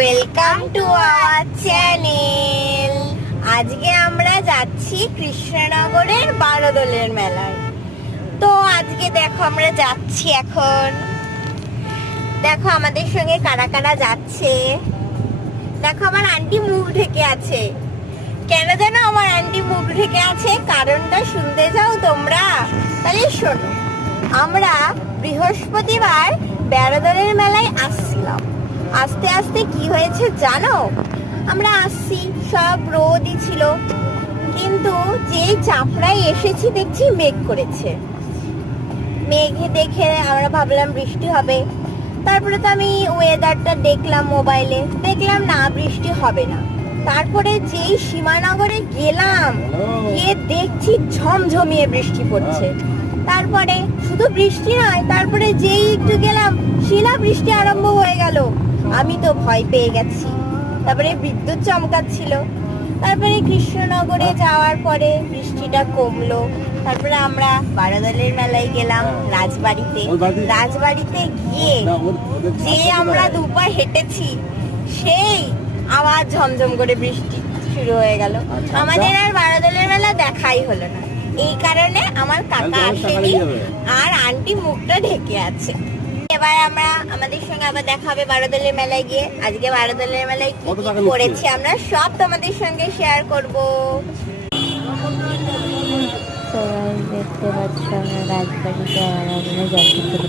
Welcome to our channel. আজকে আমরা যাচ্ছি কৃষ্ণনগরের বারোদোলের মেলায়। তো আজকে দেখো আমরা যাচ্ছি এখন। দেখো আমাদের সঙ্গে কারা কারা যাচ্ছে। দেখো আমার আন্টি মুখ ঢেকে আছে। কেন যেন আমার আন্টি মুখ ঢেকে আছে, কারণটা শুনতে চাও তোমরা? তাহলে শোনো। আমরা বৃহস্পতিবার বারোদোলের মেলায় আসছিলাম। আস্তে আস্তে কি হয়েছে জানো? আমরা আসছি, সব রোদই ছিল, কিন্তু যেই চাপড়ায় এসেছি দেখছি মেঘ করেছে। মেঘে দেখে আমরা ভাবলাম বৃষ্টি হবে। তারপরে তো আমি ওয়েদারটা দেখলাম মোবাইলে, দেখলাম না বৃষ্টি হবে না। তারপরে যেই সীমানগরে গেলাম, গিয়ে দেখছি ঝমঝমিয়ে বৃষ্টি পড়ছে। তারপরে শুধু বৃষ্টি নয়, তারপরে যেই একটু গেলাম শিলা বৃষ্টি আরম্ভ হয়ে গেল। আমি তো ভয় পেয়ে গেছি। তারপরে বিদ্যুৎ চমকাচ্ছিল। তারপরে কৃষ্ণনগরে যাওয়ার পরে বৃষ্টিটা কমলো। তারপরে আমরা বারোদোলের মেলায় গেলাম রাজবাড়িতে। রাজবাড়িতে গিয়ে যে আমরা দুপা হেঁটেছি, সেই আবার ঝমঝম করে বৃষ্টি শুরু হয়ে গেল। আমাদের আর বারোদোলের মেলা দেখাই হলো না। এই কারণে আমার কাকা আসেনি আর আন্টি মুখটা ঢেকে আছে। এবার আমরা আমাদের সঙ্গে আবার দেখা হবে বারোদোলের মেলায় গিয়ে। আজকে বারোদোলের মেলায় কি করেছি আমরা সব তোমাদের সঙ্গে শেয়ার করব। দেখতে পাচ্ছ আমরা রাজবাড়িতে